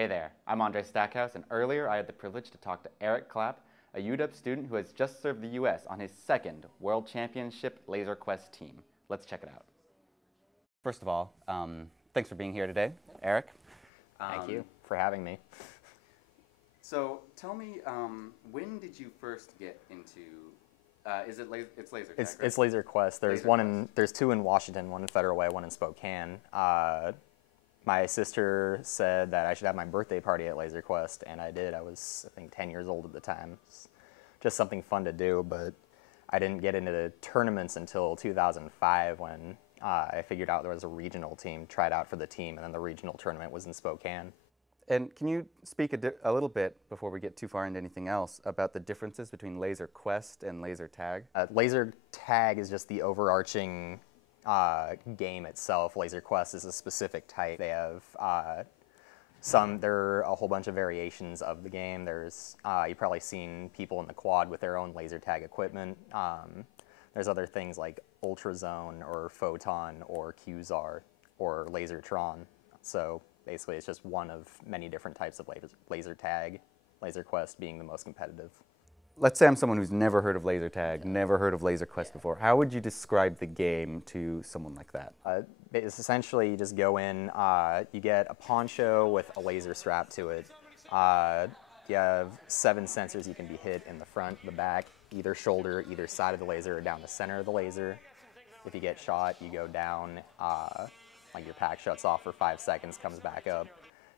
Hey there, I'm Andre Stackhouse, and earlier I had the privilege to talk to Eric Clapp, a UW student who has just served the U.S. on his second World Championship Laser Quest team. Let's check it out. First of all, thanks for being here today, Eric. Thank you for having me. So tell me, when did you first get into? It's laser tag, right? It's Laser Quest. There's two in Washington, one in Federal Way, one in Spokane. My sister said that I should have my birthday party at Laser Quest, and I did. I was, I think, 10 years old at the time. It's just something fun to do, but I didn't get into the tournaments until 2005 when I figured out there was a regional team, tried out for the team, and then the regional tournament was in Spokane. And can you speak a little bit, before we get too far into anything else, about the differences between Laser Quest and Laser Tag? Laser Tag is just the overarching game itself. Laser Quest is a specific type. They have there are a whole bunch of variations of the game. There's, you've probably seen people in the quad with their own laser tag equipment. There's other things like Ultrazone or Photon or Qzar or Lasertron. So basically it's just one of many different types of laser tag, Laser Quest being the most competitive. Let's say I'm someone who's never heard of laser tag, never heard of Laser Quest before. How would you describe the game to someone like that? It's essentially you just go in, you get a poncho with a laser strap to it. You have 7 sensors you can be hit in the front, the back, either shoulder, either side of the laser, or down the center of the laser. If you get shot, you go down, like your pack shuts off for 5 seconds, comes back up.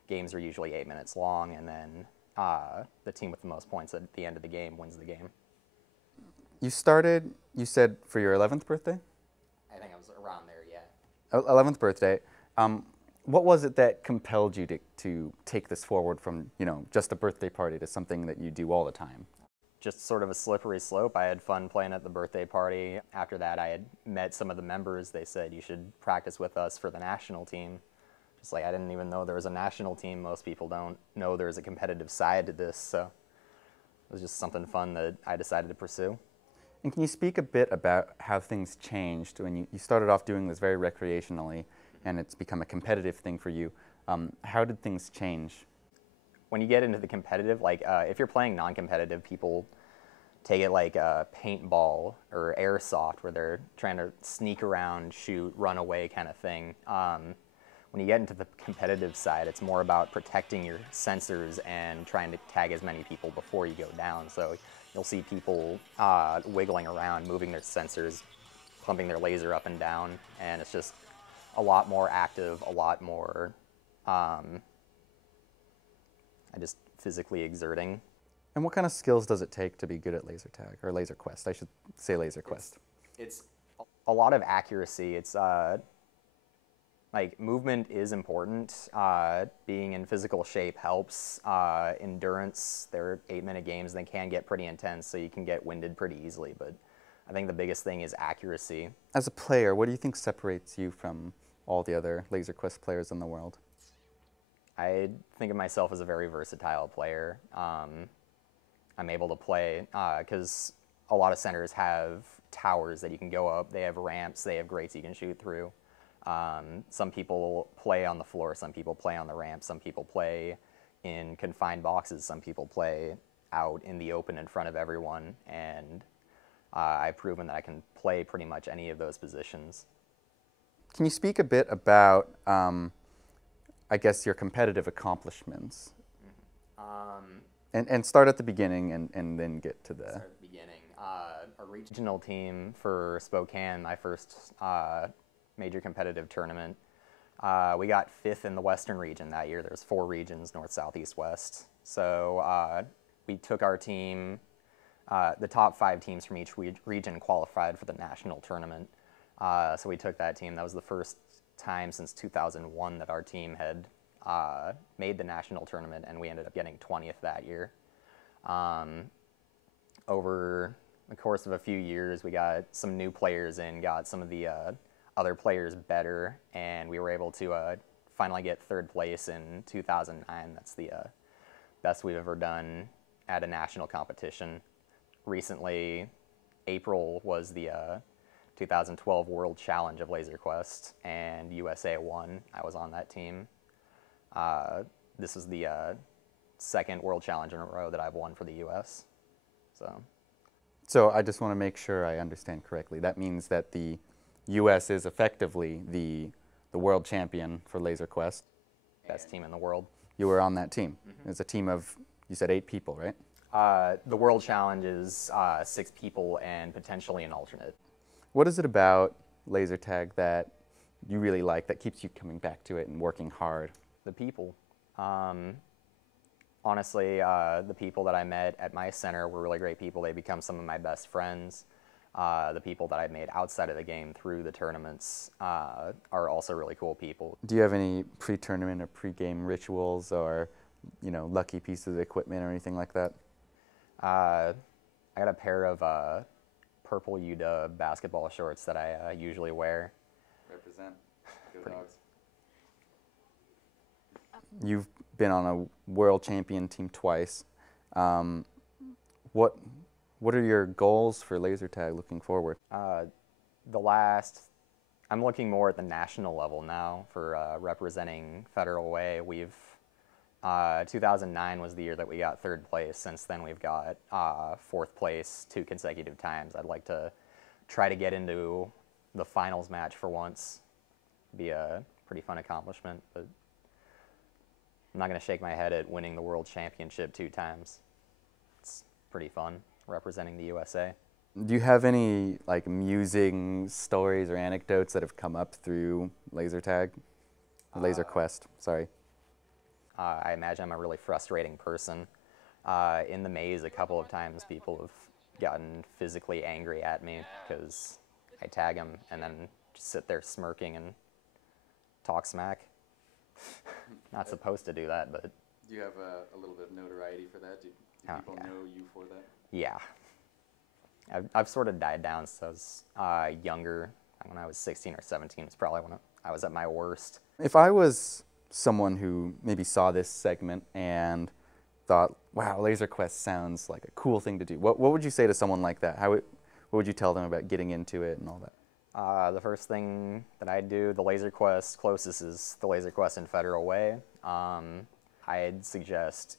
Games are usually 8 minutes long, and then the team with the most points at the end of the game wins the game. You started, you said, for your 11th birthday? I think I was around there, yeah. 11th birthday. What was it that compelled you to take this forward from, just a birthday party to something that you do all the time? Just sort of a slippery slope. I had fun playing at the birthday party. After that, I had met some of the members. They said, you should practice with us for the national team. Just like, I didn't even know there was a national team. Most people don't know there's a competitive side to this, so it was just something fun that I decided to pursue. And can you speak a bit about how things changed when you started off doing this very recreationally and it's become a competitive thing for you? How did things change? When you get into the competitive, like if you're playing non-competitive, people take it like paintball or airsoft, where they're trying to sneak around, shoot, run away kind of thing. When you get into the competitive side, it's more about protecting your sensors and trying to tag as many people before you go down. So you'll see people wiggling around, moving their sensors, pumping their laser up and down, and it's just a lot more active, a lot more just physically exerting. And what kind of skills does it take to be good at laser tag, or Laser Quest? I should say Laser Quest. It's a lot of accuracy. It's like movement is important. Being in physical shape helps. Endurance, they're 8-minute games, and they can get pretty intense, so you can get winded pretty easily. But I think the biggest thing is accuracy. As a player, what do you think separates you from all the other Laser Quest players in the world? I think of myself as a very versatile player. I'm able to play, because a lot of centers have towers that you can go up. They have ramps, they have grates you can shoot through. Some people play on the floor, some people play on the ramp, some people play in confined boxes, some people play out in the open in front of everyone, and I've proven that I can play pretty much any of those positions. Can you speak a bit about, I guess, your competitive accomplishments? And start at the beginning and then get to the... Start at the beginning. A regional team for Spokane, my first major competitive tournament. We got 5th in the Western region that year. There's 4 regions, north, south, east, west. So we took our team, the top 5 teams from each region qualified for the national tournament. So we took that team. That was the first time since 2001 that our team had made the national tournament, and we ended up getting 20th that year. Over the course of a few years, we got some new players in, got some of the other players better, and we were able to finally get 3rd place in 2009. That's the best we've ever done at a national competition. Recently, April was the 2012 World Challenge of Laser Quest, and USA won. I was on that team. this is the second World Challenge in a row that I've won for the U.S. So I just want to make sure I understand correctly. That means that the U.S. is effectively the world champion for Laser Quest. Best team in the world. You were on that team. It's a team of, you said 8 people, right? The World Challenge is 6 people and potentially an alternate. What is it about laser tag that you really like, that keeps you coming back to it and working hard? The people. Honestly, the people that I met at my center were really great people. They become some of my best friends. The people that I've made outside of the game through the tournaments are also really cool people. Do you have any pre-tournament or pre-game rituals or, you know, lucky pieces of equipment or anything like that? I got a pair of purple UW basketball shorts that I usually wear. Represent. Go Dogs. You've been on a world champion team twice. What are your goals for laser tag looking forward? I'm looking more at the national level now for representing Federal Way. 2009 was the year that we got 3rd place. Since then we've got 4th place 2 consecutive times. I'd like to try to get into the finals match for once. Be a pretty fun accomplishment, but I'm not going to shake my head at winning the world championship 2 times. It's pretty fun representing the USA. Do you have any like amusing stories or anecdotes that have come up through laser tag? Laser Quest, sorry. I imagine I'm a really frustrating person. In the maze, a couple of times people have gotten physically angry at me because I tag them and then just sit there smirking and talk smack. Not supposed to do that, but... Do you have a little bit of notoriety for that? Do people know you for that? Yeah. I've sort of died down since I was younger. When I was 16 or 17, it's probably when I was at my worst. If I was someone who maybe saw this segment and thought, wow, Laser Quest sounds like a cool thing to do, what would you say to someone like that? What would you tell them about getting into it and all that? The first thing that I do, the Laser Quest closest is the Laser Quest in Federal Way. I'd suggest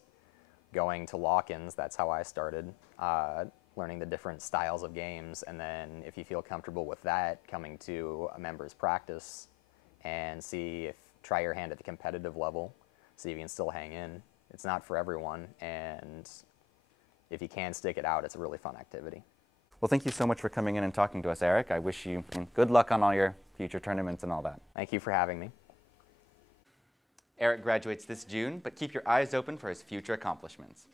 going to lock-ins. That's how I started, learning the different styles of games, and then if you feel comfortable with that, coming to a member's practice and try your hand at the competitive level, see if you can still hang in. It's not for everyone, and if you can stick it out, it's a really fun activity. Well, thank you so much for coming in and talking to us, Eric. I wish you good luck on all your future tournaments and all that. Thank you for having me. Eric graduates this June, but keep your eyes open for his future accomplishments.